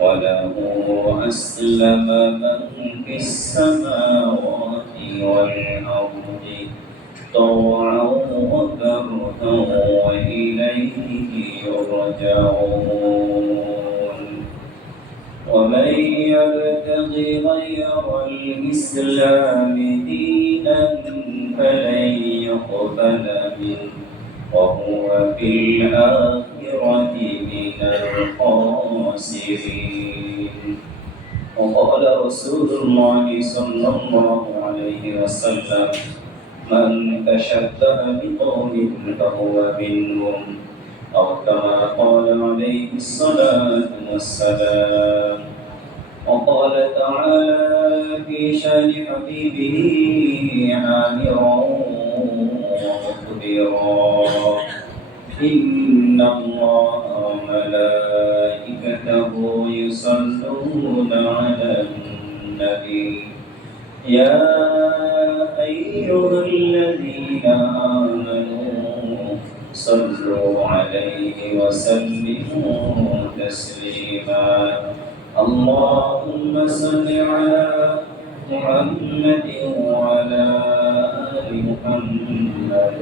وله أسلم من في السماوات والأرض طوعا وكرها وإليه يرجعون ومن يبتغ غير الإسلام دينا فلن يقبل منه وهو في الآخرة من الخاسرين وقال رسول الله صلى الله عليه وسلم من تشبه بقوم فهو منهم أو كما قال عليه الصلاة والسلام وقال تعالى في شان حبيبه آمرا ومخبرا إن الله وملائكته يصلون على النبي يا أيها الذين آمنوا صلوا عليه وسلموا تسليما اللهم صل على محمد وعلى آل محمد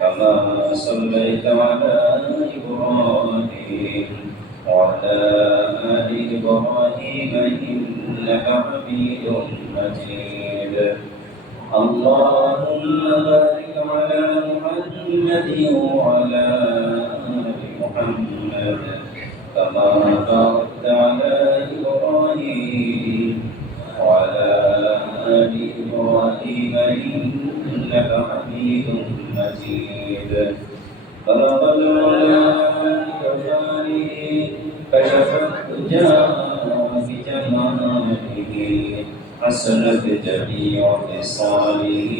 كما صليت على إبراهيم وعلى آل إبراهيم إنك حميد مجيد اللهم بارك على محمد وعلى آل محمد كما باركت على إبراهيم وعلى آل إبراهيم إنك حميد مجيد بلغ العلا بجلاله كشف الدجى بجماله حسنت جميع خصاله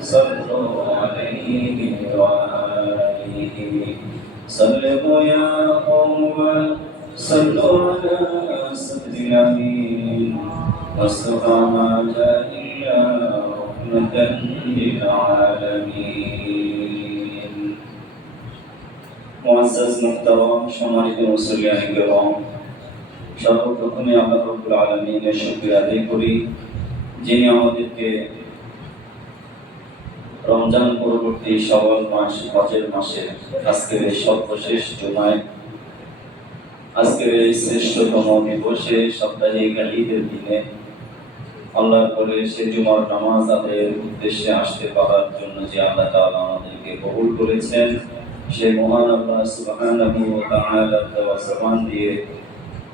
صلوا عليه وآله سلموا يا قوم صلوا على صدر الأمين مصطفى ما جاء إلا رحمة للعالمين معزز محترم সম্মানিত মুসলিয়ান کرام সর্বপ্রথমে আল্লাহ রাব্বুল আলামিনের শুকরিয়া আদায় করি যিনি আমাদেরকে রমজান পরবর্তী শাওয়াল মাস হজের মাসে আজকের এই সর্বশেষ জুমায় আজকের এই শ্রেষ্ঠতম দিবসে সাপ্তাহিক ঈদের দিনে আল্লাহর করে সে জুমার নামাজ আদায়ের উদ্দেশ্যে আসতে পারার জন্য যে আল্লাহ তাআলা আমাদেরকে কবুল করেছেন সেই মহান আল্লাহ সুবহানাহু ওয়া তাআলার দেওয়া জবান দিয়ে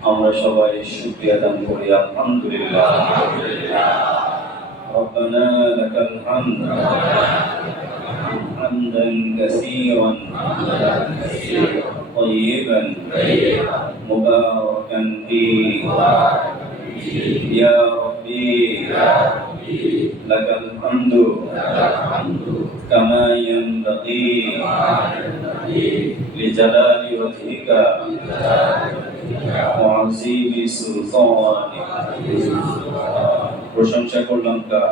আমরা সবাই শুকরিয়া আদায় করি আলহামদুলিল্লাহ ربنا لك الحمد حمدا كثيرا طيبا مباركا فيه يا ربي لك الحمد كما ينبغي لجلال وجهك وعظيم سلطانك প্রশংসা করলাম কার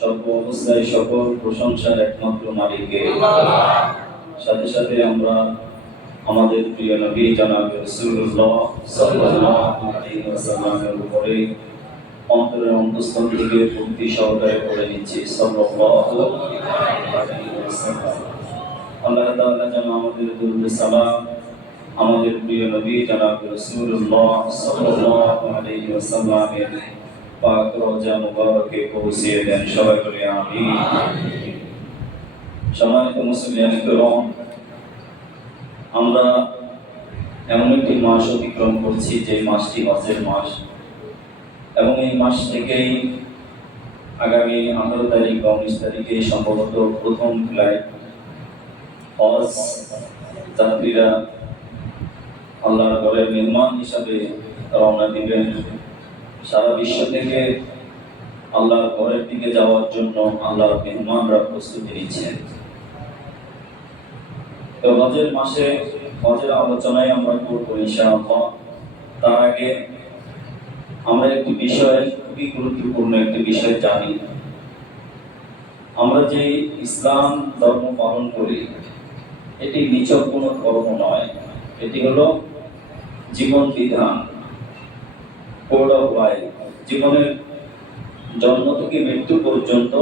সর্ব অবস্থায় সকল প্রশংসার একমাত্র মালিকের সাথে সাথে আমরা আমাদের প্রিয় নবী জনাব রাসূলুল্লাহ সাল্লাল্লাহু আলাইহি ওয়াসাল্লামের উপরে অন্তরের অন্তঃস্থল থেকে ভক্তি সহকারে পড়ে নিচ্ছি সাল্লাল্লাহু আলাইহি ওয়াসাল্লাম আল্লাহ তাআলা যেন আমাদের দরুদ সালাম আমাদের প্রিয় নবী জনাব রাসূলুল্লাহ সাল্লাল্লাহু আলাইহি ওয়াসাল্লামের পাক রওজা মুবারকে পৌঁছিয়ে দেন সবাই বলি আমিন সম্মানিত মুসলিয়ান کرام আমরা এমন একটি মাস অতিক্রম করছি যে মাসটি হজের মাস এবং এই মাস থেকেই আগামী 18 তারিখ বা 19 তারিখে সম্ভবত প্রথম ফ্লাইট হজ যাত্রীরা আল্লাহর ঘরের মেহমান হিসাবে রওনা দিবেন সারা বিশ্ব থেকে আল্লাহর ঘরের দিকে যাওয়ার জন্য আল্লাহর মেহমানরা প্রস্তুতি নিচ্ছেন তো হজের মাসে হজের আলোচনায় আমরা করবো ইনশাআল্লাহ তার আগে আমরা একটি বিষয় খুবই গুরুত্বপূর্ণ একটি বিষয় জানি আমরা যে ইসলাম ধর্ম পালন করি এটি নিছক কোনো ধর্ম নয় এটি হলো জীবন বিধান, কোড অফ লাইফ, জীবনের জন্ম থেকে মৃত্যু পর্যন্ত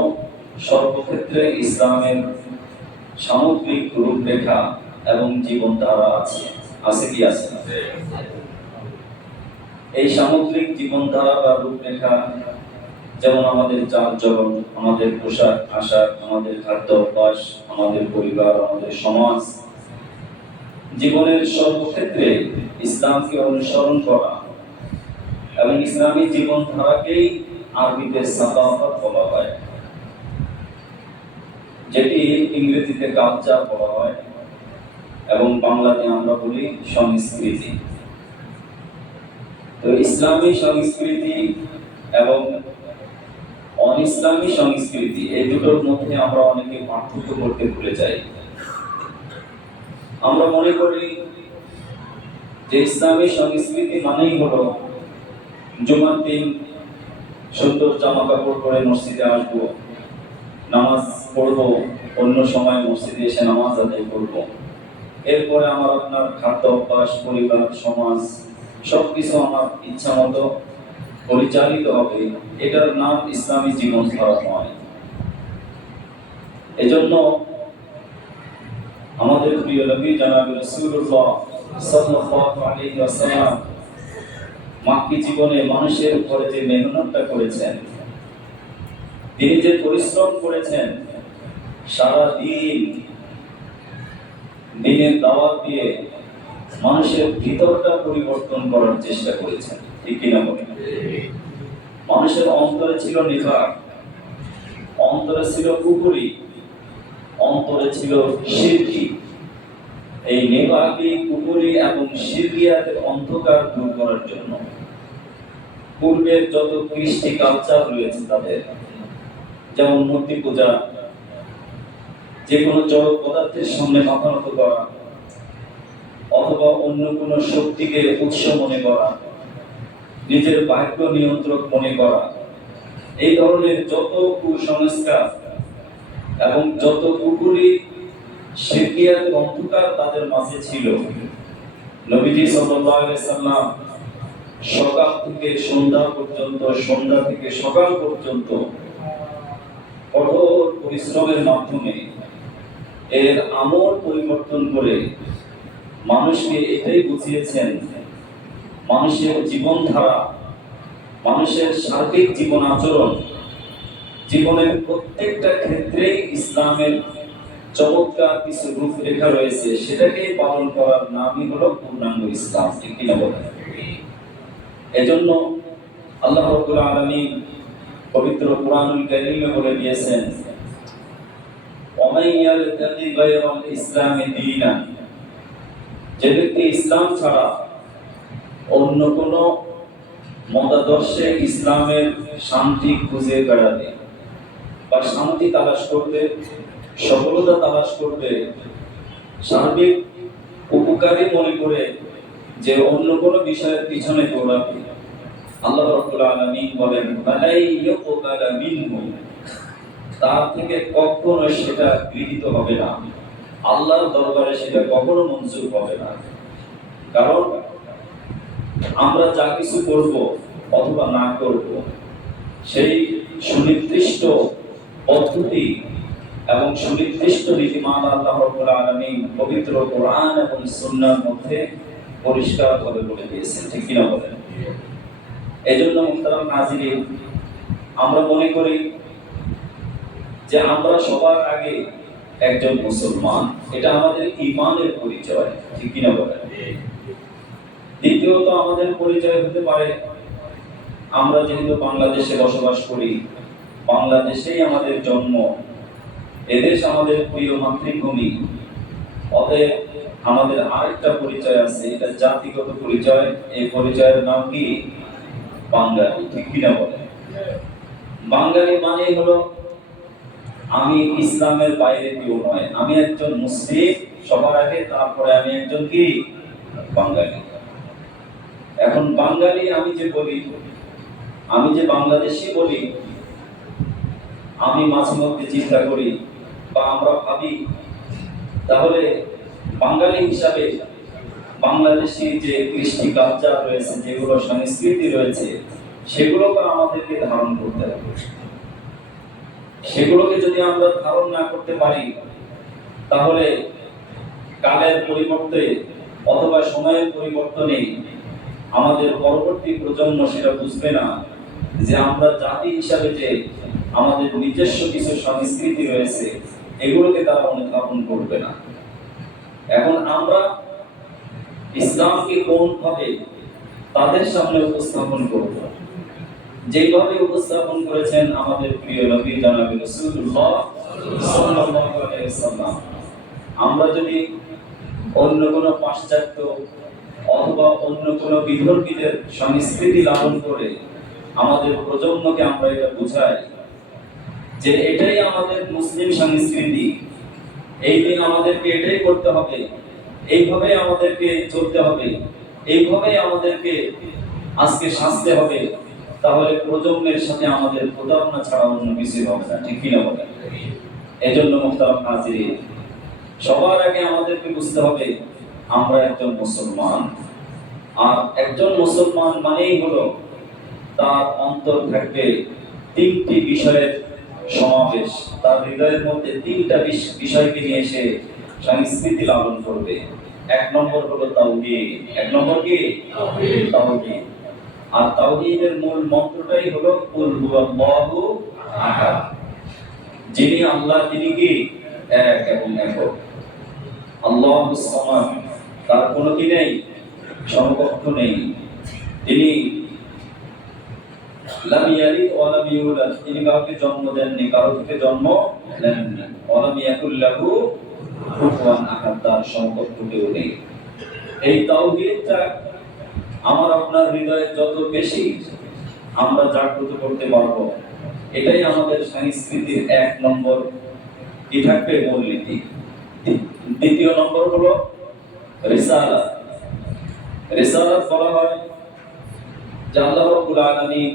সর্বক্ষেত্রে ইসলামের সামগ্রিক রূপরেখা এবং জীবনধারা আছে। আছে কি আছে না? এই সামগ্রিক জীবনধারা বা রূপরেখা, যেমন আমাদের চালচলন, আমাদের পোশাক আশাক, আমাদের খাদ্য অভ্যাস, আমাদের পরিবার, আমাদের সমাজ, জীবনের সর্বক্ষেত্রে ইসলামকে অনুসরণ করা এবং ইসলামী জীবনধারাকেই আরবিতে সাকাফাত বলা হয়, যেটি ইংরেজিতে কালচার বলা হয় এবং বাংলাতে আমরা বলি সংস্কৃতি। তো ইসলামী সংস্কৃতি এবং অন ইসলামী সংস্কৃতি, এই দুটোর মধ্যে আমরা অনেকে পার্থক্য করতে ভুলে যাই। আমরা মনে করি যে ইসলামী সংস্কৃতি মানেই হলো জুমার দিন সুন্দর জামা কাপড় পরে মসজিদে আসবো, নামাজ পড়বো, অন্য সময় মসজিদে এসে নামাজ আদায় করবো, এরপরে আমার আপনার খাদ্য অভ্যাস, পরিবার, সমাজ সবকিছু আমার ইচ্ছা মতো পরিচালিত হবে। এটার নাম ইসলামী জীবনধারা নয়। এজন্য আমাদের প্রিয় নবী জনাব রাসূলুল্লাহ সাল্লাল্লাহু আলাইহি ওয়াসাল্লাম মাক্কি জীবনে মানুষের উপরে যে মেহনতটা করেছেন, তিনি যে পরিশ্রম করেছেন, সারা দিন দিনের দাওয়াত দিয়ে মানুষের ভিতরটা পরিবর্তন করার চেষ্টা করেছেন। ঠিক কিনা বলেন? মানুষের অন্তরে ছিল নিফাক, অন্তরে ছিল কুফরি, অন্তরে ছিল শিরকি। এই নিফাকি, কুফরি এবং শিরকিয়াতের অন্ধকার দূর করার জন্য পূর্বের যত কৃষ্টি কালচার রয়েছে তাদের, যেমন মূর্তি পূজা, যে কোনো জড় পদার্থের সামনে মাথা নত করা, অথবা অন্য কোনো শক্তিকে উৎস মনে করা, নিজের বাক্য নিয়ন্ত্রক মনে করা, এই ধরনের যত কুসংস্কার এবং যত কুফরি শিরকিয়াত অন্ধকার তাদের মাঝে ছিল, নবীজি সাল্লাল্লাহু আলাইহি সাল্লাম সকাল থেকে সন্ধ্যা পর্যন্ত, সন্ধ্যা থেকে সকাল পর্যন্ত কঠোর পরিশ্রমের মাধ্যমে এর আমল পরিবর্তন করে মানুষকে এটাই বুঝিয়েছেন, মানুষের জীবনধারা, মানুষের সার্বিক জীবন আচরণ, জীবনের প্রত্যেকটা ক্ষেত্রে ইসলামের চমৎকার কিছু রূপরেখা রয়েছে, সেটাকে পালন করার নামই হলো পূর্ণাঙ্গ ইসলাম। ঠিক কিনা বলেন? এজন্য আল্লাহ রাব্বুল আলামিন পবিত্র কুরআনুল কারীমে বলে দিয়েছেন, ওয়ামান ইয়াবতাগি গায়রাল ইসলামি দীনান, যে ব্যক্তি ইসলাম ছাড়া অন্য কোন মতাদর্শে ইসলামের শান্তি খুঁজে বেড়াবে বা শান্তি তালাশ করবে, সফলতা তালাশ করবে, সার্বিক উপকারী মনে করে যে অন্য কোনো বিষয়ের পিছনে দৌড়াবে, আল্লাহ রাব্বুল আলামিন বলেন ফালাই ইউকবালা মিনহু, তার থেকে কখনো সেটা গৃহীত হবে না, আল্লাহর দরবারে সেটা কখনো মঞ্জুর হবে না। কারণ আমরা যা কিছু করব অথবা না করব, সেই সুনির্দিষ্ট পদ্ধতি এবং সুনির্দিষ্ট নীতিমালা আল্লাহ রাব্বুল আলামিন পবিত্র কোরআন এবং সুন্নাহর মধ্যে পরিষ্কারভাবে বলে দিয়েছেন। ঠিক কিনা বলেন? এজন্য মুহতারাম নাযিরিন, আমরা মনে করি যে আমরা সবার আগে একজন মুসলমান, এটা আমাদের ঈমানের পরিচয়। ঠিক কিনা বলেন? দ্বিতীয়ত আমাদের পরিচয় হতে পারে, আমরা যেহেতু বাংলাদেশে বসবাস করি, বাংলাদেশেই আমাদের জন্ম, এদেশ আমাদের প্রিয় মাতৃভূমি, অতএব আমাদের আরেকটা পরিচয় আছে, এটা জাতিগত পরিচয়। এই পরিচয়ের নাম কি? বাঙালি। ঠিক কিনা বলেন? বাঙালি মানে হলো আমি ইসলামের বাইরে কেউ নয়, আমি একজন মুসলিম সবার আগে, তারপরে আমি একজন কি? বাঙালি। এখন বাঙালি আমি যে বলি, আমি যে বাংলাদেশি বলি, আমি মাঝে মধ্যে চিন্তা করি বা আমরা ভাবি, তাহলে বাঙালি হিসাবে বাংলাদেশি যে কৃষ্টি কালচার রয়েছে, যেগুলো সংস্কৃতি রয়েছে, সেগুলোকে আমাদেরকে ধারণ করতে হবে। সেগুলোকে যদি আমরা ধারণ না করতে পারি, তাহলে কালের পরিবর্তে অথবা সময়ের পরিবর্তনে আমাদের পরবর্তী প্রজন্ম সেটা বুঝবে না যে আমরা জাতি হিসাবে যে আমাদের নিজস্ব কিছু সংস্কৃতি রয়েছে, এগুলোকে তারা অনুধাবন করবে না। এখন আমরা ইসলামকে কোনভাবে তাদের সামনে উপস্থাপন করব, যেভাবে উপস্থাপন করেছেন আমাদের প্রিয় নবী জনাব রাসূলুল্লাহ সাল্লাল্লাহু আলাইহি ওয়াসাল্লাম। আমরা যদি অন্য কোনো পাশ্চাত্য অথবা অন্য কোনো বিধর্মীদের সংস্কৃতি লালন করে আমাদের প্রজন্মকে আমরা এটা বোঝাই যে এটাই আমাদের মুসলিম সংস্কৃতি, এই দিন আমাদেরকে এটাই করতে হবে, এইভাবে আমাদেরকে চলতে হবে, এইভাবে আমাদেরকে আজকে সাজতে হবে, তাহলে প্রজন্মের সাথে আমাদের প্রতারণা ছাড়া অন্য কিছু হবে না। ঠিক কিনা বলেন? এজন্য মুহতারাম হাজিরিন, সবার আগে আমাদেরকে বুঝতে হবে আমরা একজন মুসলমান। আর একজন মুসলমান মানেই হলো তার অন্তর থাকবে তিনটি বিষয়ের সমাবেশ, তার হৃদয়ের মধ্যে তিনটা বিষয়কে নিয়ে এসে সংস্কৃতি লালন করবে। এক নম্বর হলো তাওহীদ। এক নম্বর কি? তাওহীদ। আর তাওহীদের মূল মন্ত্রটাই হলো কুল হুয়াল্লাহু আহাদ। যিনি আল্লাহ, তিনি কি? এক এবং একক। আল্লাহুস সামাদ, তার কোনো কি নেই? সমকক্ষ নেই। তিনি লাম ইয়ালিদ ওয়া লাম ইউলাদ, তিনি কাউকে জন্ম দেননি, কারো থেকে জন্ম নেননি। ওয়া লাম ইয়াকুল লাহু কুফুয়ান আহাদ, তার সমকক্ষ কেউ নেই। এই তাওহীদটা আমার আপনার হৃদয়ে যত বেশি আমরা জাগ্রত করতে পারবো, এটাই আমাদের সংস্কৃতির এক নম্বর কি থাকবে? মূলনীতি। দ্বিতীয় নম্বর হলো রিসালাত। রিসালাত বলা হয় যে আল্লাহ রাব্বুল আলামিন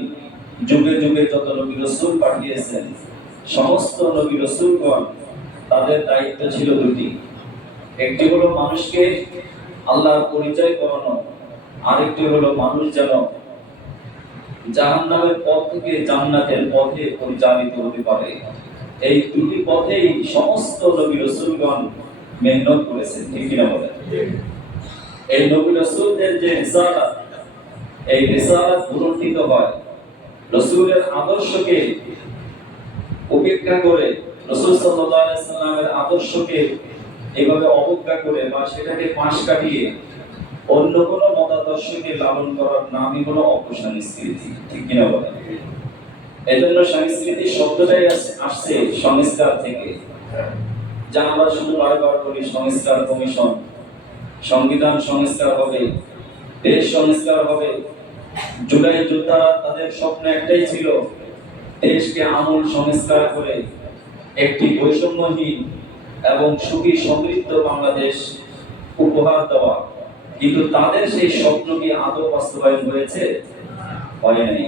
যুগে যুগে যত নবী রাসূল পাঠিয়েছেন, সমস্ত নবী রাসূলগণ তাদের দায়িত্ব ছিল দুটি। একটি হলো মানুষকে আল্লাহর পরিচয় করানো, আরেকটি হলো মানুষ যেন জাহান্নামের পথ থেকে জান্নাতের পথে পরিচালিত হতে পারে। এই দুটি পথেই সমস্ত নবী রাসূলগণ মেহনত করেছেন। ঠিক কিনা বলেন? এই নবী রাসূলদের যে রিসালাত, এই রিসালাত পুনর্থিত হয় রাসূলের আদর্শকে উপেক্ষা করে, রাসূল সাল্লাল্লাহু আলাইহি সাল্লামের আদর্শকে এভাবে অবজ্ঞা করে বা সেটাকে পাশ কাটিয়ে অন্য কোনো মতাদর্শকে লালন করার নামই হলো অপসংস্কৃতি। ঠিক কিনা বলেন? এজন্য সংস্কৃতি শব্দটাই আসছে সংস্কার থেকে, যা আমরা শুধু বারবার বলি সংস্কার কমিশন, সংবিধান সংস্কার হবে, দেশ সংস্কার হবে। জুলাই যোদ্ধারা তাদের স্বপ্ন একটাই ছিল, দেশকে আমূল সংস্কার করে একটি বৈষম্যহীন এবং সুখী সমৃদ্ধ বাংলাদেশ উপহার দেওয়া। কিন্তু তাদের সেই স্বপ্ন কি আদৌ বাস্তবায়ন হয়েছে? হয় নাই।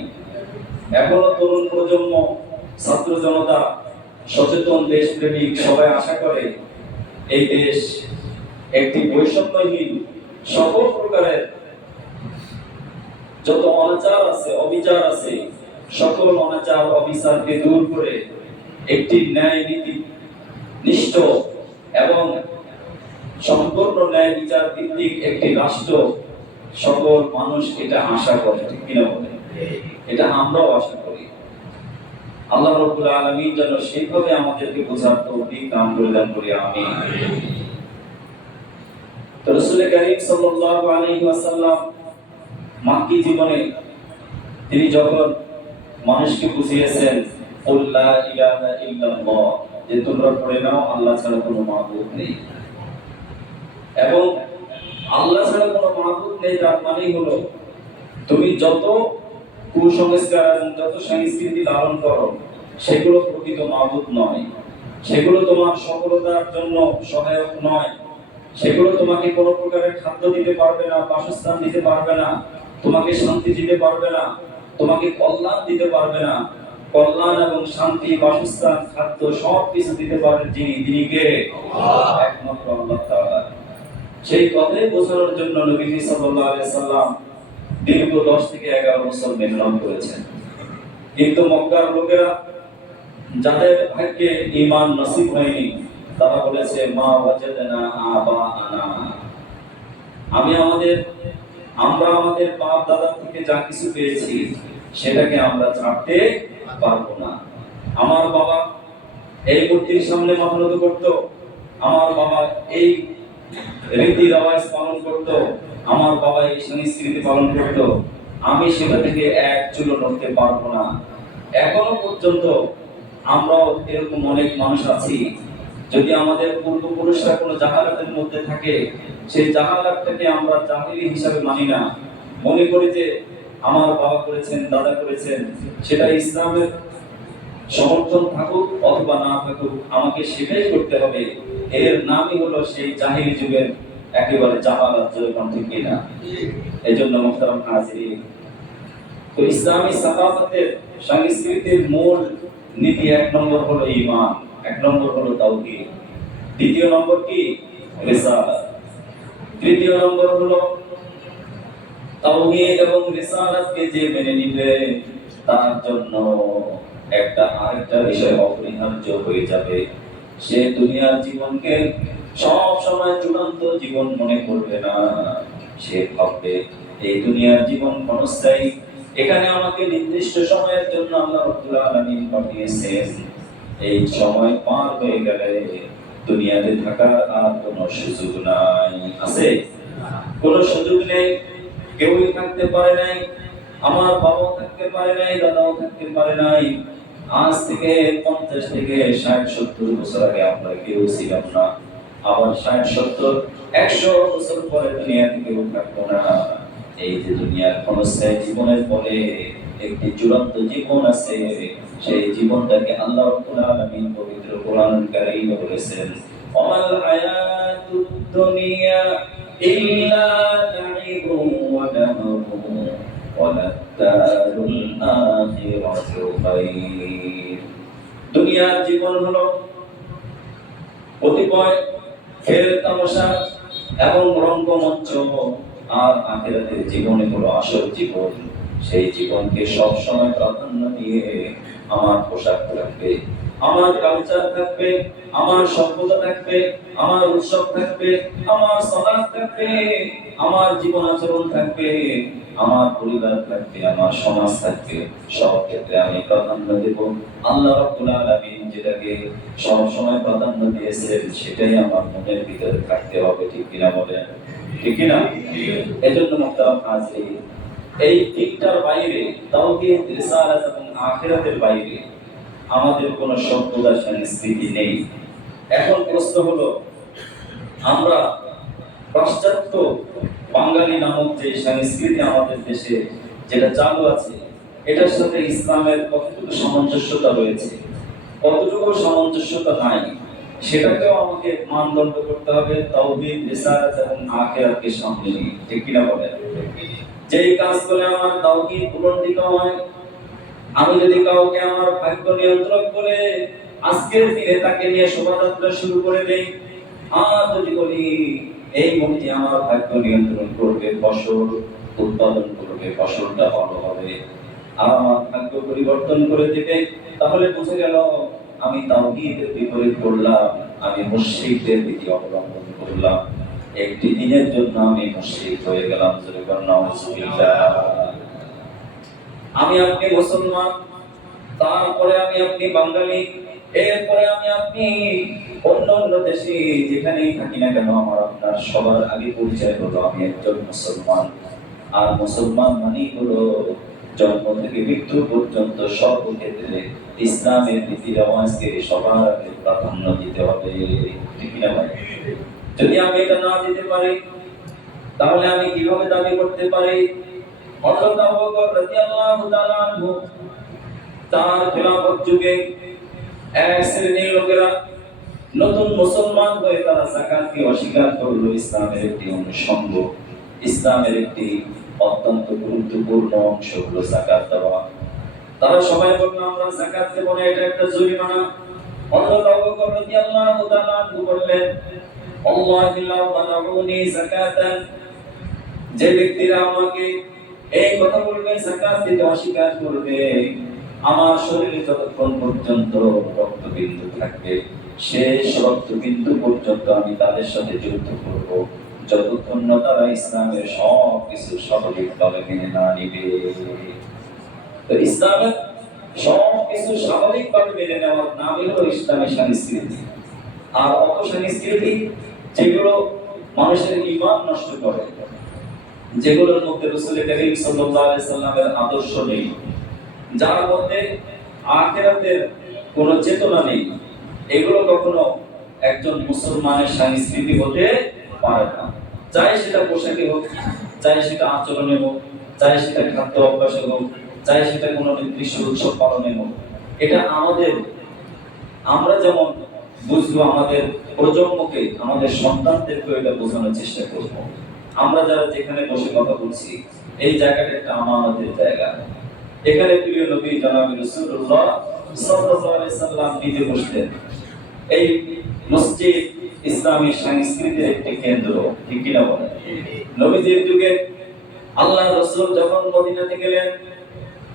এখনো তরুণ প্রজন্ম, ছাত্র জনতা, সচেতন দেশপ্রেমিক সবাই আশা করে এই দেশ একটি বৈষম্যহীন, সকল প্রকারের যত অনাচার আছে, অবিচার আছে, সকল অনাচার অবিচারকে দূর করে একটি ন্যায় নীতি নিষ্ঠ এবং সম্পূর্ণ ন্যায় বিচার ভিত্তিক একটি রাষ্ট্র সকল মানুষ এটা আশা করে। ঠিক কিনা বলে? এটা আমরাও আশা করি। আল্লাহ রাব্বুল আলামিন যেন সেইভাবে আমাদেরকে বোঝার তৌফিক দান করে দেন বলি আমিন। তো রাসূল কারীম সাল্লাল্লাহু আলাইহি ওয়াসাল্লাম মাক্কি জীবনে তিনি যখন মানুষকে বুঝিয়েছেন কুল লা ইলাহা ইল্লাল্লাহ, যে তোমরা পড়ে নাও আল্লাহ ছাড়া কোনো মাবুদ নেই, এবং আল্লাহ ছাড়া কোনো মাবুদ নেই তার মানেই হলো তুমি যত কুসংস্কার এবং যত সংস্কৃতি লালন করো সেগুলো প্রকৃত মাবুদ নয়, সেগুলো তোমার সফলতার জন্য সহায়ক নয়, সেগুলো তোমাকে কোনো প্রকারের খাদ্য দিতে পারবে না, বাসস্থান দিতে পারবে না, তোমাকে শান্তি দিতে পারবে না, তোমাকে কল্যাণ দিতে পারবে না। কল্যাণ এবং শান্তি, বাসস্থান, খাদ্য সব কিছু দিতে পারেন যিনি, তিনি কে? একমাত্র আল্লাহ তাআলা। সেই কথাই বোঝানোর জন্য নবী সাল্লাল্লাহু আলাইহি সাল্লাম দীর্ঘ 10 থেকে 11 বছর মেহনত করেছেন। কিন্তু মক্কার লোকেরা যাদের ভাগ্যে ঈমান নসিব হয়নি, তারা বলেছে মা ওয়াজাদনা আবাআনা, আমরা আমাদের বাপ দাদা থেকে যা কিছু পেয়েছি সেটাকে আমরা ছাড়তে পারবো না। আমার বাবা এই মূর্তির সামনে মাথা নত করতো, আমার বাবা এই রীতি রেওয়াজ পালন করতো, আমার বাবা এই সংস্কৃতি পালন করতো, আমি সেটা থেকে এক চুলো নড়তে পারবো না। এখনো পর্যন্ত আমরাও এরকম অনেক মানুষ আছি, যদি আমাদের পূর্বপুরুষরা কোনো জাহালাতের মধ্যে থাকে, সেই জাহালাতটাকে আমরা জাহিলি হিসাবে মানি না, মনে করি যে আমার বাবা করেছেন, দাদা করেছেন, সেটা ইসলামের সমর্থন থাকুক অথবা না থাকুক আমাকে সেটাই করতে হবে। এর নামই হলো সেই জাহিলি যুগের একেবারে জাহালাত, যেরকম ঠিক কিনা? এই জন্য মুহতারাম হাজিরিন, তো ইসলামী সাকাফাতের সংস্কৃতির মূল নীতি 1 নম্বর হলো ঈমান, 1 নম্বর হলো তাওহীদ, দ্বিতীয় নম্বর কি? রিসালাত, তৃতীয় নম্বর হলো তাওহীদ এবং রিসালাতকে যে মেনে নিবে তার জন্য আরেকটা বিষয় অপরিহার্য হয়ে যাবে। সে দুনিয়ার জীবনকে সব সময় চূড়ান্ত জীবন মনে করবে না, সে ভাববে এই দুনিয়ার জীবন ক্ষণস্থায়ী, এখানে আমাকে নির্দিষ্ট সময়ের জন্য আল্লাহ রাব্বুল আলামিন পাঠিয়েছেন, এই সময় পার হয়ে গেলে দুনিয়াতে থাকার আর কোনো সুযোগ নাই। আছে? কোনো সুযোগ নেই, কেউই থাকতে পারে নাই, আমার বাবাও থাকতে পারে নাই, দাদাও থাকতে পারে নাই। আজ থেকে 50 থেকে 60-70 বছর আগে আমরা কেউ ছিলাম না, আবার 60-70-100 বছর পরে দুনিয়া থেকে কেউ থাকবো না। এই যে দুনিয়ার ক্ষণস্থায়ী জীবনের পরে একটি চূড়ান্ত জীবন আছে, সেই জীবনটাকে আল্লাহ রাব্বুল আলামিন পবিত্র কোরআনুল কারীমে বলেছেন, ওয়ামাল হায়াতুদ দুনিয়া ইল্লা লাইবুন ওয়া লাহবুন ওয়া লাদ-দারুল আখিরাতু খায়র। দুনিয়ার জীবন হলো কতিপয় খেল তামাশা এবং রঙ্গমঞ্চ, আর আখিরাতের জীবনে হলো আসল জীবন। সেই জীবনকে সব সময় প্রাধান্য দিয়ে আমার পোশাক থাকবে, আমার কালচার থাকবে, আমার সভ্যতা থাকবে, আমার উৎসব থাকবে, আমার সালাত থাকবে, আমার জীবন আচরণ থাকবে, আমার পরিবার থাকবে, আমার সমাজ থাকবে, সব ক্ষেত্রে আমি প্রাধান্য দেব আল্লাহ রাব্বুল আলামিন যেটাকে সব সময় প্রাধান্য দিয়েছেন সেটাই আমার মনের ভিতরে থাকতে হবে। ঠিক কিনা বলেন? ঠিক কিনা? এজন্য মুহতারাম হাজিরিন, এই দিকটার বাইরে, তাওহীদ, রিসালাত এবং আখিরাতের বাইরে আমাদের কোনো সভ্যতা সংস্কৃতি নেই। এখন প্রশ্ন হলো, আমরা পাশ্চাত্য বাঙালি নামক যে সংস্কৃতি আমাদের দেশে যেটা চালু আছে, এটার সাথে ইসলামের কতটুকু সামঞ্জস্যতা রয়েছে, কতটুকু সামঞ্জস্যতা নাই, সেটাকেও আমাকে মানদণ্ড করতে হবে তাওহীদ, রিসালাত এবং আখিরাতকে সামনে নিয়ে। ঠিক কিনা বলেন? যেই কাজ করে আমার তাওহীদ উলণ্ঠিত হয়, আমি যদি কাউকে আমার ভাগ্য নিয়ন্ত্রক বলে আজকের দিনে তাকে নিয়ে শোভাযাত্রা শুরু করে দেই, আর যদি বলি এই মূর্তি আমার ভাগ্য নিয়ন্ত্রণ করবে, ফসল উৎপাদন করবে, ফসলটা ভালো হবে, আর আমার ভাগ্য পরিবর্তন করে দেবে, তাহলে বুঝে গেল আমি তাওহীদের বিপরীত করলাম, আমি মুশরিকদের রীতি অবলম্বন করলাম, একটি দিনের জন্য আমি মুশরিক হয়ে গেলাম। আমি আপনি মুসলমান, তারপরে আমি আপনি বাঙালি, এরপরে আমি আপনি অন্য অন্য দেশে যেখানেই থাকি না কেন, আমার আপনার সবার আগে পরিচয় হলো আমি একজন মুসলমান। আর মুসলমান মানেই হলো জন্ম থেকে মৃত্যু পর্যন্ত সর্বক্ষেত্রে ইসলামের নীতি রেওয়াজকে সবার আগে প্রাধান্য দিতে হবে। ঠিক না ভাই? যদি আমি এটা না দিতে পারি তাহলে আমি কিভাবে দাবি করতে পারি হযরত আবু বকর রাদিয়াল্লাহু তাআলা আনহু তার খেলাফত যুগে এক শ্রেণীর লোকেরা নতুন মুসলমান হয়ে তারা যাকাতকে অস্বীকার করলো, ইসলামের একটি অনুষঙ্গ, ইসলামের একটি অত্যন্ত গুরুত্বপূর্ণ অংশ হলো যাকাত দেওয়া। তারা সবাই বলল আমরা যাকাত দেব না, এটা একটা জরিমানা। হযরত আবু বকর রাদিয়াল্লাহু তাআলা আনহু বললেন আল্লাহি লাউ মানাউনি যাকাতান, যে ব্যক্তিরা আমাকে এই কথা বলবে, যাকাত দিতে অস্বীকার করবে, আমার শরীরে যতক্ষণ পর্যন্ত রক্তবিন্দু থাকবে শেষ রক্তবিন্দু পর্যন্ত আমি তাদের সাথে যুদ্ধ করব, যতক্ষণ না তারা ইসলামের সব কিছু স্বাভাবিকভাবে মেনে না নিবে। তো ইসলামের সব কিছু স্বাভাবিকভাবে মেনে নেওয়ার নামই হলো ইসলামী সংস্কৃতি। আর অপসংস্কৃতি যেগুলো মানুষের ঈমান নষ্ট করে, যেগুলোর মধ্যে রাসূল করিম সাল্লাল্লাহু আলাইহি সাল্লামের আদর্শ নেই, যার মধ্যে আখিরাতের কোনো চেতনা নেই, এগুলো কখনো একজন মুসলমানের সংস্কৃতি হতে পারে না। চাই সেটা পোশাকে হোক, চাই সেটা আচরণে হোক, চাই সেটা খাদ্য অভ্যাসে হোক, চাই সেটা কোনো নির্দিষ্ট উৎসব পালনে হোক, এটা আমরা যেমন বুঝবো, আমাদের প্রজন্মকে, আমাদের সন্তানদেরকে এটা বোঝানোর চেষ্টা করবো। আমরা যারা যেখানে বসে কথা বলছি, এই জায়গাটা একটা আমানতের জায়গা। এখানে প্রিয় নবী জনাব রাসূলুল্লাহ সাল্লাল্লাহু আলাইহি সাল্লাম নিজে বসতেন। এই মসজিদ ইসলামী সংস্কৃতির একটি কেন্দ্র, ঠিক কিনা বলেন? নবীজির যুগে আল্লাহ রাসূল যখন মদিনাতে গেলেন,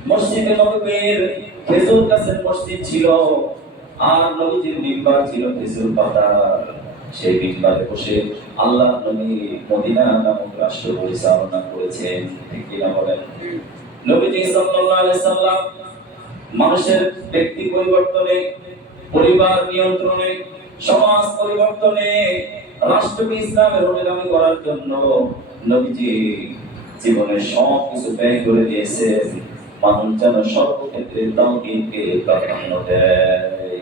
মসজিদে নববীর খেজুর গাছের মসজিদ ছিল, আর নবীজির মিম্বার ছিল খেজুর পাতার। সেই মিম্বারে বসে আল্লাহ নবী মদিনা নামক রাষ্ট্র পরিচালনা করেছেন, ঠিক কিনা বলেন? নবীজি সাল্লাল্লাহু আলাইহি সাল্লাম মানুষের ব্যক্তি পরিবর্তনে, পরিবার নিয়ন্ত্রণে, সমাজ পরিবর্তনে, রাষ্ট্রকে ইসলামের অনুগামী করার জন্য নবীজি জীবনের সব কিছু ব্যয় করে দিয়েছেন। মানুষ যেন সর্বক্ষেত্রে তাওহীদকে প্রাধান্য দেয়।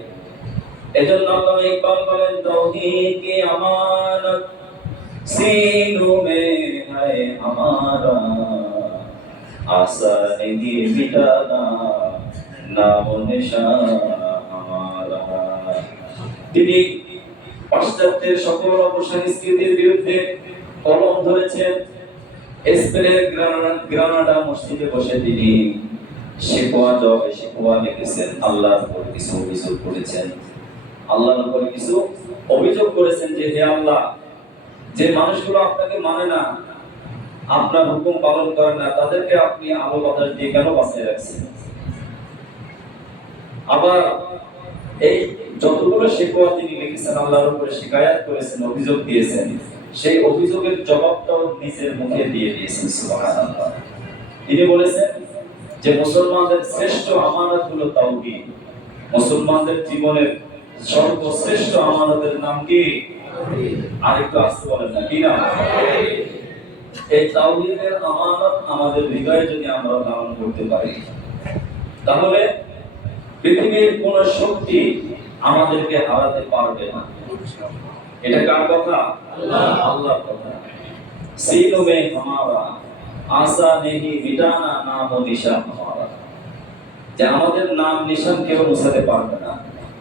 এজন্য আল্লাহ ইকবাল বলেন, তাওহীদ কি আমানত सीनों में है हमारा, आशा नहीं मिटाना नाम निशान हमारा। তিনি পাশ্চাত্যের সকল অপসংস্কৃতির বিরুদ্ধে কলম ধরেছেন। স্পেনের গ্রানাডা মসজিদে বসে তিনি শিকওয়া লিখেছেন, আল্লাহর উপর কিছু অভিযোগ করেছেন। আল্লাহর উপর কিছু অভিযোগ করেছেন যে, হে আল্লাহ, যে মানুষগুলো আপনাকে মানে না, আপনার হুকুম পালন করে না, তাদেরকে আপনি আলো বাতাস দিয়ে কেন বাঁচিয়ে রাখছেন? আবার এই যতগুলো শিকওয়া তিনি লিখেছেন, আল্লাহর উপরে শিকায়াত করেছেন, অভিযোগ দিয়েছেন, সেই অভিযোগের জবাবটাও নিজের মুখে দিয়ে দিয়েছেন। সুবহানাল্লাহ। তিনি বলেছেন যে মুসলমানদের শ্রেষ্ঠ আমানত হলো তাওহীদ। মুসলমানদের জীবনের সর্বশ্রেষ্ঠ আমানতের নাম কি? আরেকটু আসতে বলেন না, কি নাম? এই তাওহীদের আমানত আমাদের হৃদয়ে যদি আমরা ধারণ করতে পারি, তাহলে পৃথিবীর কোন শক্তি আমাদেরকে হারাতে পারবে না। এটা কার কথা? আল্লাহর কথা। सीनों में हमारा आशा नहीं मिटाना नाम निशान हमारा, যে আমাদের নাম নিশান কেউ মুছাতে পারবে না।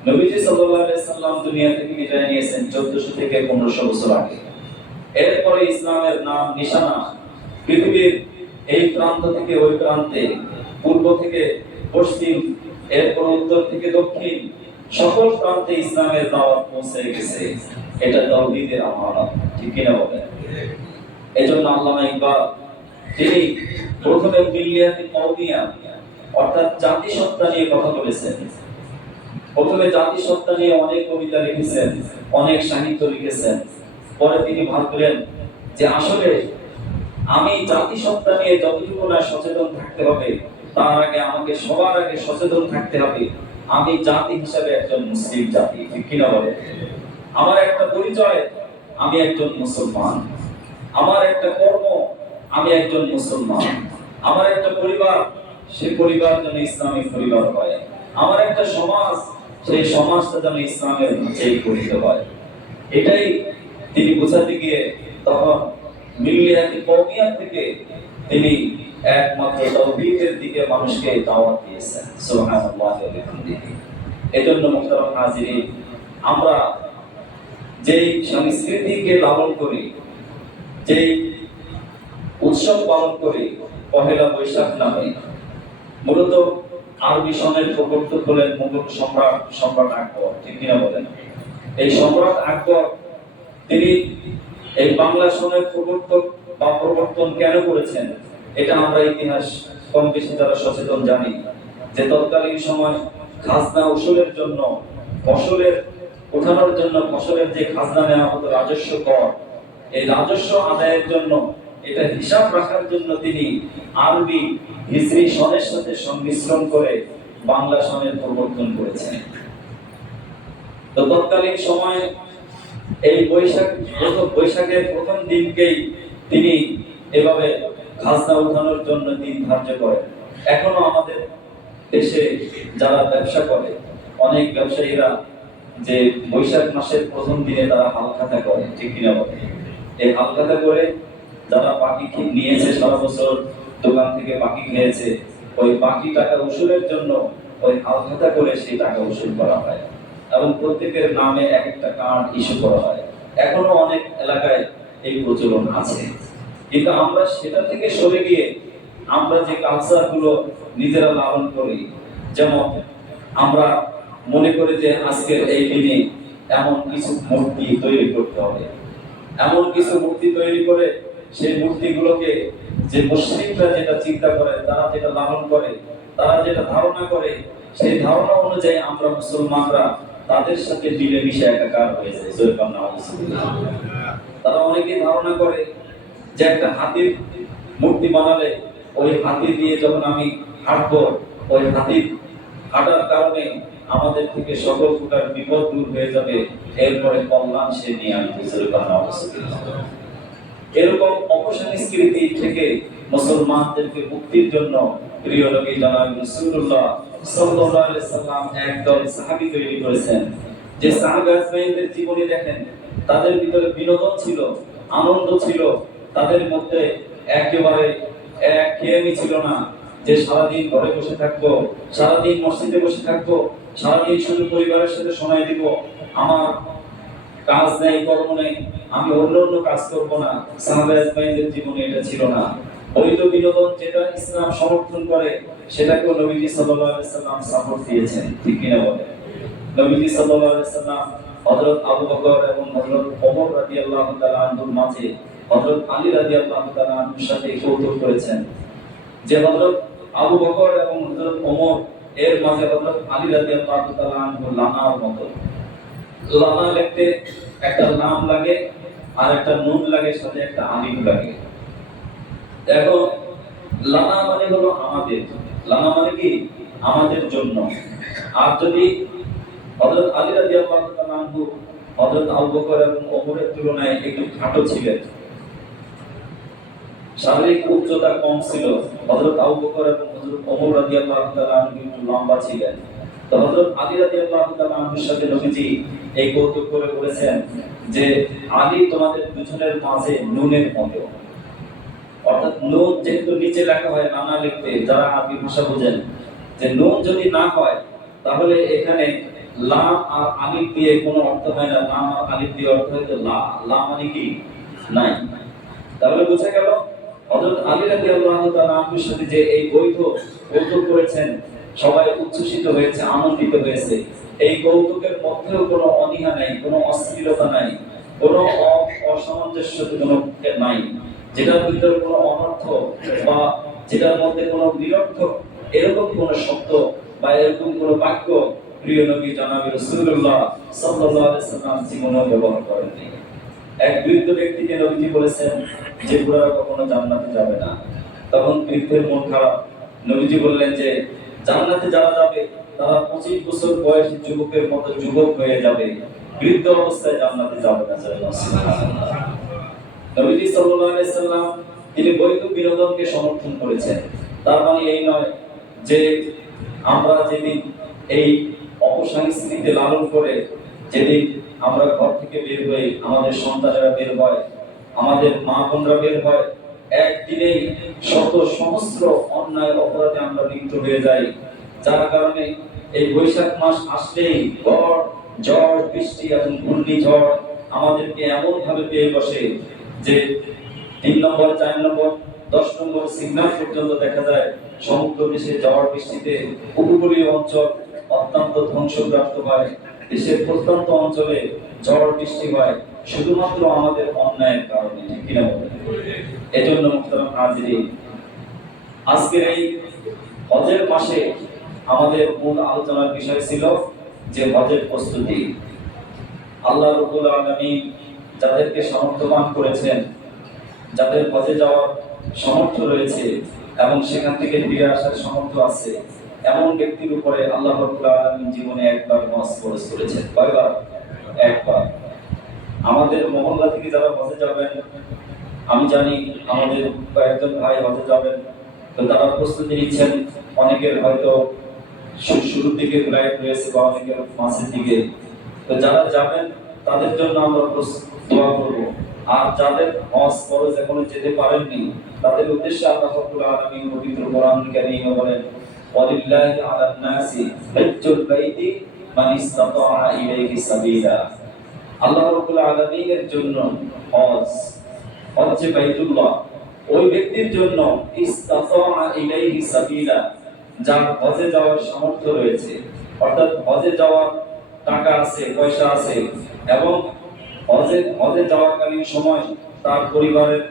নবীজি সাল্লাল্লাহু আলাইহি সাল্লাম দুনিয়া থেকে বিদায় নিয়েছেন 1400 থেকে 1500 বছর আগে। এরপরে ইসলামের নাম নিশানা পৃথিবীর এই প্রান্ত থেকে ওই প্রান্তে, পূর্ব থেকে পশ্চিম, এরপর উত্তর থেকে দক্ষিণ, সকল প্রান্তে ইসলামের দাওয়াত পৌঁছে গেছে। এটা তাওহীদের আমানত, ঠিক কিনা বলেন? এজন্য আল্লামা ইকবাল তিনি প্রথমে মিল্লিয়াতি কওমিয়া অর্থাৎ জাতিসত্তা নিয়ে কথা বলেছেন। প্রথমে জাতিসত্তা নিয়ে অনেক কবিতা লিখেছেন, অনেক সাহিত্য লিখেছেন। পরে তিনি ভাবলেন যে আসলে আমি জাতিসত্তা নিয়ে যতটুকু না সচেতন থাকতে হবে, তার আগে আমাকে সবার আগে সচেতন থাকতে হবে আমি জাতি হিসাবে একজন মুসলিম জাতি, ঠিক কিনা বলে? আমার একটা পরিচয়, আমি একজন মুসলমান। আমার একটা কর্ম, আমি একজন মুসলমান। আমার একটা পরিবার, সেই পরিবার যেন ইসলামিক পরিবার হয়। আমার একটা সমাজ, সেই সমাজটা যেন ইসলামের ধাঁচেই গঠিত হয়। এটাই তিনি বোঝাতে গিয়ে তখন মিল্লিয়াতি কওমিয়া থেকে তিনি একমাত্র তাওহীদের দিকে মানুষকে দাওয়াত দিয়েছেন। সুবহানাল্লাহ ওয়া বিহামদিহি। এজন্য মুহতারাম হাজিরিন, আমরা যেই সংস্কৃতিকে লালন করি, যেই উৎসব পালন করি পহেলা বৈশাখ নামে, মূলত আরবি সনের প্রবর্তক হলেন মুঘল সম্রাট আকবর, ঠিক কিনা বলেন? এই সম্রাট আকবর তিনি এই বাংলা সনের প্রবর্তক বা প্রবর্তন কেন করেছেন, এটা আমরা ইতিহাস কম বেশি যারা সচেতন জানি যে তৎকালীন সময় খাজনা উসুলের জন্য, ফসলের ওঠানোর জন্য, ফসলের যে খাজনা নেওয়া হতো রাজস্ব কর, এই রাজস্ব আদায়ের জন্য, এটা হিসাব রাখার জন্য তিনি আরবি হিজরি সনের সাথে সংমিশ্রণ করে বাংলা সনের প্রবর্তন করেছেন। তো তৎকালীন সময়ে এই বৈশাখের প্রথম দিনকেই তিনি এভাবে খাজনা উঠানোর জন্য দিন ধার্য করেন। এখনো আমাদের দেশে যারা ব্যবসা করে, অনেক ব্যবসায়ীরা যে বৈশাখ মাসের প্রথম দিনে তারা হালখাতা করে, ঠিক কিনা বলে? এই হালখাতা করে যারা বাকি নিয়েছে, সারা বছর দোকান থেকে বাকি খেয়েছে, ওই বাকি টাকা উসুলের জন্য ওই হালখাতা করে সেই টাকা উসুল করা হয় এবং প্রত্যেকের নামে এক একটা কার্ড ইস্যু করা হয়। এখনো অনেক এলাকায় এই প্রচলন আছে, কিন্তু আমরা সেটা থেকে সরে গিয়ে আমরা যে কালচার গুলো নিজেরা লালন করি, যেমন আমরা মনে করি যে আজকের এই দিনে এমন কিছু মূর্তি তৈরি করতে হবে, এমন কিছু মূর্তি তৈরি করে সেই মূর্তিগুলোকে যে মুসলিমরা যেটা চিন্তা করে, তারা যেটা লালন করে, তারা যেটা ধারণা করে, সেই ধারণা অনুযায়ী আমরা মুসলমানরা তাদের সাথে মিলেমিশে একাকার হয়ে যায়। তারা অনেকে ধারণা করে যে একটা হাতির মূর্তি বানালে ওই হাতি দিয়ে যখন আমি হাঁটবো, ওই হাতির হাঁটার কারণে আমাদের থেকে সকল প্রকার বিপদ দূর হয়ে যাবে, এরপরে কল্যাণ সে নিয়ে আসবে। এরকম অপসংস্কৃতি থেকে মুসলমানদেরকে মুক্তির জন্য প্রিয় নবী জনাব রাসূলুল্লাহ সাল্লাল্লাহু আলাইহি সাল্লাম একদল সাহাবী তৈরি করেছেন। যে সাহাবাদের জীবনী দেখেন, তাদের ভিতরে বিনোদন ছিল, আনন্দ ছিল, তাদের মধ্যে একেবারে একঘেয়েমি ছিল না যে সারাদিন ঘরে বসে থাকবো, সারাদিন মসজিদে বসে থাকবো, সারাদিন শুধু পরিবারের সাথে সময় দিব, আমার কাজ নেই, কর্ম নেই, আমি অন্য কাজ করব না। সাহাবাদের জীবনে এটা ছিল না। বৈধ বিনোদন যেটা ইসলাম সমর্থন করে, সেটাকে নবীজি সাল্লাল্লাহু আলাইহি সাল্লাম সাপোর্ট দিয়েছেন, ঠিক কিনা বলেন? নবীজি সাল্লাল্লাহু আলাইহি সাল্লাম হযরত আবু বকর এবং হযরত ওমর রাদিয়াল্লাহু তাআলা আনহুর মাঝে হযরত আলী রাদিয়াল্লাহু তাআলা আনহুর সাথে কৌতুক করেছেন যে হযরত আবু বকর এবং হযরত ওমর এর মাঝে হযরত আলী রাদিয়াল্লাহু তাআলা আনহু লানার মতো। লানা লিখতে একটা নাম লাগে আর একটা নুন লাগে, সাথে একটা আলিফ লাগে। দেখো, লানা মানে হলো আমাদের, লানা মানে কি? আমাদের জন্য। আর যদি হযরত আলী রাদিয়াল্লাহু তাআলা আনহু হযরত আবু বকর এবং ওমরের তুলনায় একটু খাটো ছিলেন, শারীরিক উচ্চতা কম ছিল, হযরত আবু বকর এবং হযরত ওমর রাদিয়াল্লাহু তাআলা আনহু একটু লম্বা ছিলেন, তো হযরত আলী রাদিয়াল্লাহু তাআলা আনহুর সাথে নবীজি এই কৌতুক করে বলেছেন যে আলী তোমাদের দুজনের মাঝে নুনের মতো। অর্থাৎ নুন যেহেতু নিচে লেখা হয় নানা লিখতে, যারা আরবি ভাষা বোঝেন, যে নুন যদি না হয় তাহলে এখানে লাম আর আলিফ দিয়ে কোনো অর্থ হয় না। লাম আর আলিফ দিয়ে অর্থ হয় লা, লা মানে কি? নাই। তাহলে বোঝা গেল হযরত আলী রাদিয়াল্লাহু তাআলা আনহুর সাথে যে এই বৈধ কৌতুক করেছেন, সবাই উচ্ছ্বসিত হয়েছে, আনন্দিত হয়েছে। এই কৌতুকের মধ্যেও কোনো অনীহা নাই, কোনো অশ্লীলতা নাই, কোনো অসামঞ্জস্য কোনো নাই, যেটার ভিতরে কোনো অনর্থ বা যেটার মধ্যে কোনো নিরর্থক এরকম কোনো শব্দ বা এরকম কোনো বাক্য প্রিয় নবী জনাব রাসূলুল্লাহ সাল্লাল্লাহু আলাইহি সাল্লাম জীবনে ব্যবহার করেননি। এক বৃদ্ধ ব্যক্তিকে নবীজি বলেছেন যে বুড়ারা কখনো জান্নাতে যাবে না। তখন বৃদ্ধের মন খারাপ। নবীজি বললেন যে জান্নাতে যারা যাবে তারা 25 বছর বয়সী যুবকের মতো যুবক হয়ে যাবে, বৃদ্ধ অবস্থায় জান্নাতে যাবে না। নবীজি সাল্লাল্লাহু আলাইহি সাল্লাম তিনি বৈধ বিনোদনকে সমর্থন করেছেন। তার মানে এই নয় যে আমরা যেদিন এই অপসংস্কৃতি লালন করে, যেদিন আমরা ঘর থেকে বের হই, আমাদের সন্তানেরা বের হয়, আমাদের মা বোনরা বের হয়, একদিনেই শত সহস্র অন্যায় অপরাধে আমরা লিপ্ত হয়ে যাই, যার কারণে এই বৈশাখ মাস আসলেই ঝড় বৃষ্টি এবং ঘূর্ণিঝড় আমাদেরকে এমন ভাবে পেয়ে বসে যে 3 নম্বর 4 নম্বর 10 নম্বর সিগন্যাল পর্যন্ত দেখা যায় সমুদ্র দেশে ঝড় বৃষ্টিতে উপকূলীয় অঞ্চল অত্যন্ত ধ্বংসপ্রাপ্ত হয়। দেশের প্রত্যন্ত অঞ্চলে ঝড় বৃষ্টি হয় শুধুমাত্র আমাদের অন্যায়ের কারণে, ঠিক কিনা বলেন? এজন্য মুহতারাম হাজিরিন, আজকের এই হজের মাসে আমাদের মূল আলোচনার বিষয় ছিল যে হজের প্রস্তুতি। আল্লাহ রাব্বুল আলামিন যাদেরকে সামর্থ্যবান করেছেন, যাদের হজে যাওয়ার সামর্থ্য রয়েছে এবং সেখান থেকে ফিরে আসার সামর্থ্য আছে, এমন ব্যক্তির উপরে আল্লাহ রাব্বুল আলামিন জীবনে একবার হজ ফরজ করেছেন। কয়বার? একবার। আমাদের মহল্লা থেকে যারা হজে যাবেন, আমি জানি আমাদের কয়েকজন ভাই হজে যাবেন, তো তারা প্রস্তুতি নিচ্ছেন। অনেকের হয়তো শুরুর দিকে ফ্লাইট রয়েছে বা অনেকের মাঝের দিকে। তো যারা যাবেন তাদের জন্য আমরা দোয়া করব। আর যাদের হজ ফরজ এখনো যেতে পারেননি, তাদের উদ্দেশ্যে আল্লাহ রাব্বুল আলামিন পবিত্র কোরআনুল কারীমে বলেন, ওয়ালিল্লাহি আলান নাসি হিজ্জুল বাইতি মান ইসতাতাআ ইলাইহি সাবিলা। আল্লাহ রাব্বুল আলামিনের জন্য হজ, হজ্জে বাইতুল্লাহ ওই ব্যক্তির জন্য ইসতাতাআ ইলাইহি সাবিলা, যার হজে যাওয়ার সামর্থ্য রয়েছে, অর্থাৎ হজে যাওয়ার টাকা আছে, পয়সা আছে এবং হজে যাওয়াকালীন সময় তার পরিবারের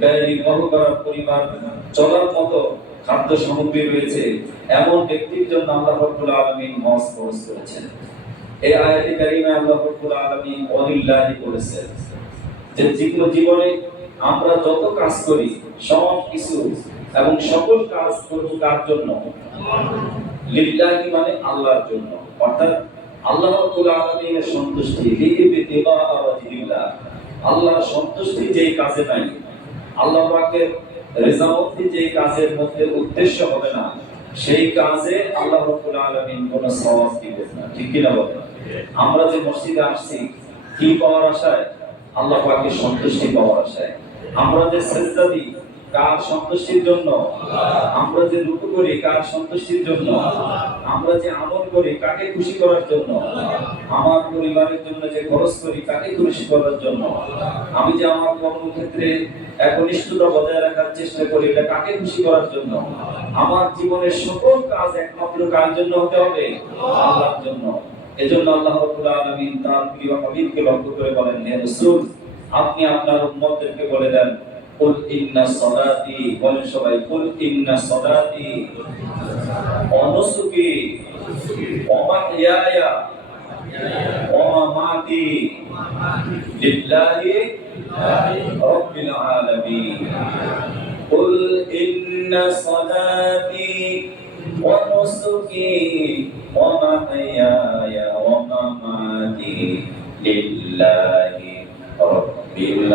ব্যয় নির্বাহ করার, পরিবার চলার মতো খাদ্য সামগ্রী রয়েছে, এমন ব্যক্তির জন্য আল্লাহ রাব্বুল আলামিন হজ ফরজ করেছেন। এই আয়াতে কারিমে আল্লাহ রাব্বুল আলামিন ওয়ালিল্লাহি বলেছেন যে জীবনে আমরা যত কাজ করি সব কিছু এবং সকল কাজ করব কার জন্য? লিল্লাহি মানে আল্লাহর জন্য, অর্থাৎ আল্লাহ রাব্বুল আলামিনের সন্তুষ্টি, লিইবতিগা ওয়াজহিল্লাহ। আল্লাহর সন্তুষ্টি যেই কাজে নাই, আল্লাহ পাকের রেজামতি যেই কাজের মধ্যে উদ্দেশ্য হবে না, সেই কাজে আল্লাহ রাব্বুল আলামিন কোনো সওয়াব দিবেন না, ঠিক কি না বলেন? আমরা যে মসজিদে আসছি কি পাওয়ার আশায়? আল্লাহ পাকের সন্তুষ্টি পাওয়ার আশায়। আমরা যে সিজদা দিই কার সন্তুষ্টির জন্য? আমরা যে রুকু করি কার সন্তুষ্টির জন্য? আমরা যে আমল করি কাকে খুশি করার জন্য? আমার পরিবারের জন্য যে খরচ করি কাকে খুশি করার জন্য? আমি যে আমার কর্মক্ষেত্রে একনিষ্ঠতা বজায় রাখার চেষ্টা করি এটা কাকে খুশি করার জন্য? আমার জীবনের সকল কাজ একমাত্র কার জন্য হতে হবে? আল্লাহর জন্য। এজন্য আল্লাহ রাব্বুল আলামিন তার প্রিয় হাবিবকে লক্ষ্য করে বলেন, হে রাসূল, আপনি আপনার উম্মতদেরকে বলে দেন, কুল ইন্না সালাতি, বলেন সবাই, কুল ইন্না সালাতি ওয়া নুসুকি ওয়া মাহইয়ায়া ওয়া মামাতি লিল্লাহি রাব্বিল আলামিন। কুল ইন্না সালাতি ওয়া নুসুকি ওয়া মাহইয়ায়া ওয়া মামাতি লিল্লাহি রাব্বিল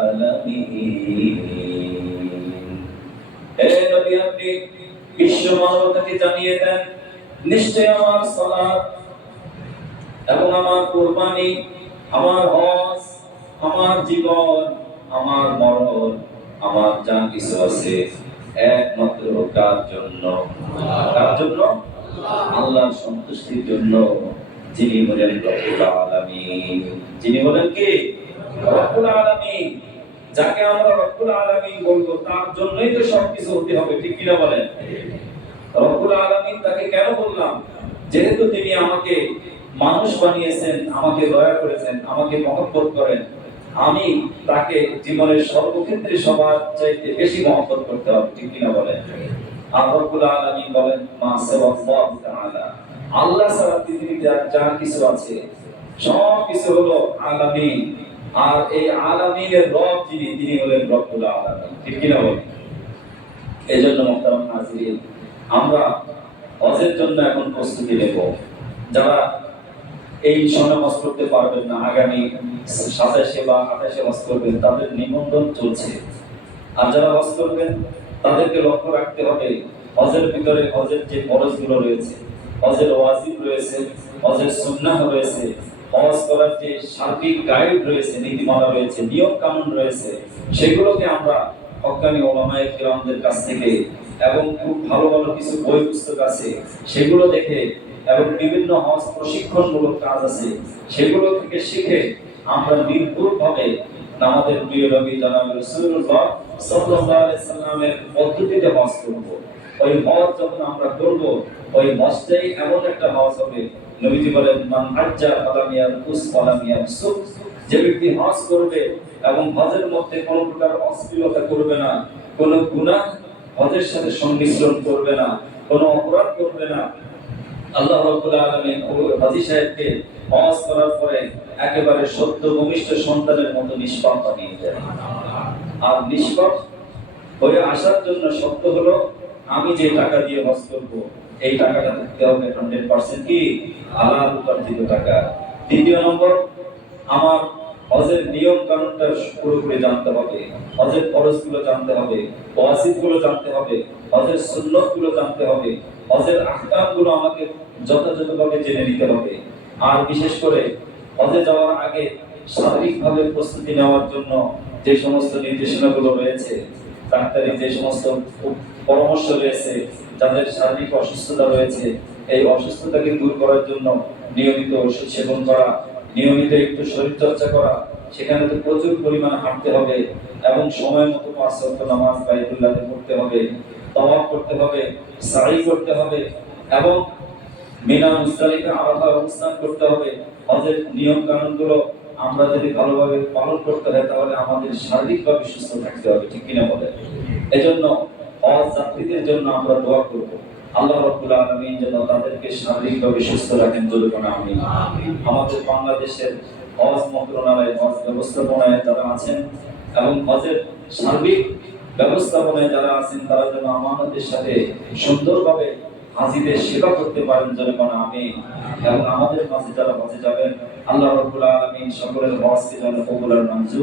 আলামিন। হে নবী, আপনি বিশ্ব মানবতাকে জানিয়ে দেন, নিশ্চয় আমার সালাত এবং আমার কুরবানি, আমার হজ, আমার জীবন, আমার মরণ, আমার যা কিছু আছে একমাত্র কার জন্য? কার জন্য? আল্লাহর সন্তুষ্টির জন্য, যিনি হলেন রব্বুল আলামিন। যিনি হলেন কি? রব্বুল আলামিন। যাকে আমরা রব্বুল আলামিন বলবো তার জন্যই তো সবকিছু হতে হবে, ঠিক কিনা বলেন? রব্বুল আলামিন তাকে কেন বললাম? যেহেতু তিনি আমাকে মানুষ বানিয়েছেন, আমাকে দয়া করেছেন, আমাকে মহব্বত করেন, আমি তাকে জীবনের সর্বক্ষেত্রে সবার চাইতে বেশি মহব্বত করতে হবে, ঠিক কিনা বলেন? আর রব্বুল আলামিন বলেন, মা সাওয়াল্লাহু তাআলা, আল্লাহ ছাড়া পৃথিবীতে যা কিছু আছে সব কিছু হলো আলামিন। আর এই আলামিনের রব যিনি, তিনি হলেন রব্বুল আলামিন, ঠিক কিনা বলেন? এজন্য মুহতারাম হাজিরিন, আমরা হজের জন্য এখন প্রস্তুতি নেব। যারা এই সময় হজ করতে পারবেন না, আগামী 27 বা 28 হজ করবেন, তাদের নিবন্ধন চলছে। আর যারা হজ করবেন তাদেরকে লক্ষ্য রাখতে হবে হজের ভিতরে হজের যে ফরজগুলো রয়েছে, হজের ওয়াজিব রয়েছে, হজের সুন্নাহ রয়েছে, হজ করার যে সার্বিক গাইড রয়েছে, নীতিমালা রয়েছে, নিয়ম কানুন রয়েছে, সেগুলোকে আমরা হক্কানি ওলামায়ে কিরামদের কাছ থেকে এবং খুব ভালো ভালো কিছু বই পুস্তক আছে সেগুলো দেখে এবং বিভিন্ন হজ প্রশিক্ষণমূলক কাজ আছে সেগুলো থেকে শিখে আমরা নির্ভুলভাবে আমাদের প্রিয় নবী জনাব রাসূলুল্লাহ সাল্লাল্লাহু আলাইহি সাল্লামের পদ্ধতিতে হজ করব। ওই হজ যখন আমরা করব, ওই হজটাই এমন একটা হজ হবে নবীজি বলেন, মান হাজ্জা ফালাম ইয়ারকুস ওয়ালাম ইয়াফসুক, যে ব্যক্তি হজ করবে এবং হজের মধ্যে কোনো প্রকার অশ্লীলতা করবে না, কোনো গুনাহ হজের সাথে সংমিশ্রণ করবে না, কোনো অপরাধ করবে না, আল্লাহ রাব্বুল আলামিন হাজী সাহেবকে হজ করার পরে একেবারে সত্য ভূমিষ্ঠ সন্তানের মতো নিষ্পাপ বানিয়ে দেন। আর নিষ্পাপ হয়ে আসার জন্য শর্ত হলো, আমি যে টাকা দিয়ে হজ করব এই টাকাটা থাকতে হবে 100% কি হালাল উপার্জিত টাকা। দ্বিতীয় নম্বর, আমার হজের নিয়ম কানুনটা পুরোপুরি জানতে হবে, হজের ফরজগুলো জানতে হবে, ওয়াজিবগুলো জানতে হবে, হজের সুন্নতগুলো জানতে হবে, হজের আহকামগুলো আমাকে যথাযথভাবে জেনে নিতে হবে। আর বিশেষ করে হজে যাওয়ার আগে শারীরিকভাবে প্রস্তুতি নেওয়ার জন্য যে সমস্ত নির্দেশনাগুলো রয়েছে, ডাক্তারি যে সমস্ত পরামর্শ রয়েছে, যাদের শারীরিক অসুস্থতা রয়েছে, এই অসুস্থতাকে দূর করার জন্য নিয়মিত ওষুধ সেবন করা, নিয়মিত একটু শরীর চর্চা করা, সেখানে তো প্রচুর পরিমাণে হাঁটতে হবে এবং সময় মতো 5 ওয়াক্ত নামাজ বাইতুল্লাহে পড়তে হবে, তাওয়াফ করতে হবে, সাই করতে হবে এবং মিনা মুজদালিফা আরাফা অবস্থান করতে হবে। হজের নিয়ম কানুনগুলো আমরা যদি ভালোভাবে পালন করতে হয় তাহলে আমাদের শারীরিকভাবে সুস্থ থাকতে হবে, ঠিক কিনা বলেন? এজন্য হজ যাত্রীদের জন্য আমরা দোয়া করব, আল্লাহ রাব্বুল আলামিন যেন তাদেরকে শারীরিকভাবে সুস্থ রাখেন, বলুন আমিন। আমাদের বাংলাদেশের হজ মন্ত্রণালয়, হজ ব্যবস্থাপনায় যারা আছেন এবং হজের সার্বিক ব্যবস্থাপনায় যারা আছেন, তারা যেন আমাদের সাথে সুন্দরভাবে হাজীদের সেবা করতে পারেন, বলুন আমিন। এবং আমাদের মাঝে যারা হজে যাবেন, আল্লাহ রাব্বুল আলামিন সকলের হজকে যেন কবুল আর মঞ্জুর